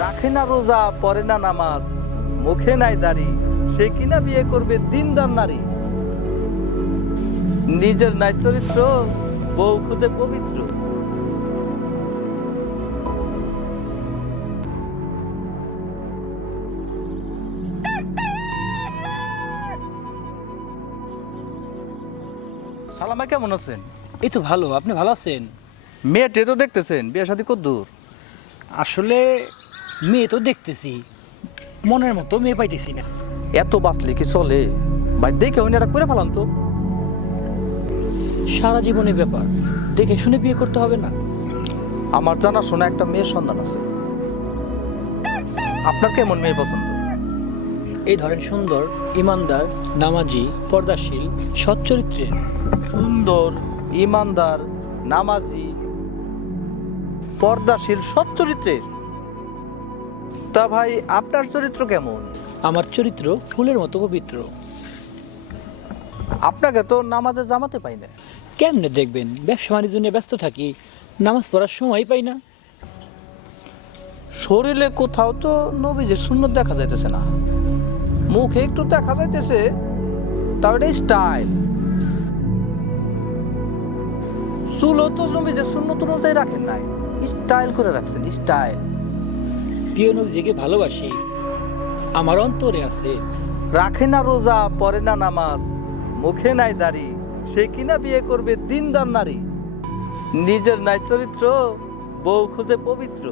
রাখে না রোজা, পড়ে না নামাজ, মুখে নাই দাড়ি, সে কিনা বিয়ে করবে দিনদার নারী। নিজের নাই চরিত্র, বউ খুঁজে পবিত্র। সালামা, কেমন আছেন? এই তো ভালো। আপনি ভালো আছেন? মেয়েটে তো দেখতেছেন, বিয়ে শাদী কত দূর? আসলে মেয়ে তো দেখতেছি, মনের মতো মেয়ে পাইতেছি না। এত বাঁচলে কি চলে ভাই? দেখে ওনারা করে ফেলাম তো। সারা জীবনের ব্যাপার, দেখে শুনে বিয়ে করতে হবে না? আমার জানা শোনা একটা মেয়ের সন্ধান আছে। আপনার কেমন মেয়ে পছন্দ? এই ধরেন সুন্দর, ইমানদার, নামাজি, পর্দাশীল, সৎ চরিত্রের। সুন্দর, ইমানদার, নামাজি, পর্দাশীল, সৎ চরিত্রের। তা ভাই, আপনার চরিত্র কেমন? আমার চরিত্র ফুলের মতো পবিত্র। আপনাকে তো নামাজে জামাতে পাই না। কেমনে দেখবেন? ব্যবসা বাণিজ্য নিয়ে ব্যস্ত থাকি, নামাজ পড়ার সময় পাই না। শরীরে কোথাও তো নবীজির সুন্নত দেখা যাইতেছে না, মুখে একটু দেখা যাইতেছে, তাও এটা স্টাইল। চুলও তো নবীজির সুন্নত অনুযায়ী রাখেন নাই, স্টাইল করে রাখছেন, স্টাইল। প্রিয় নবীজিকে ভালোবাসি, আমার অন্তরে আছে। রাখে না রোজা, পড়ে না নামাজ, মুখে নাই দাড়ি, সে কিনা বিয়ে করবে দিনদার নারী। নিজের নাই চরিত্র, বউ খুঁজে পবিত্র।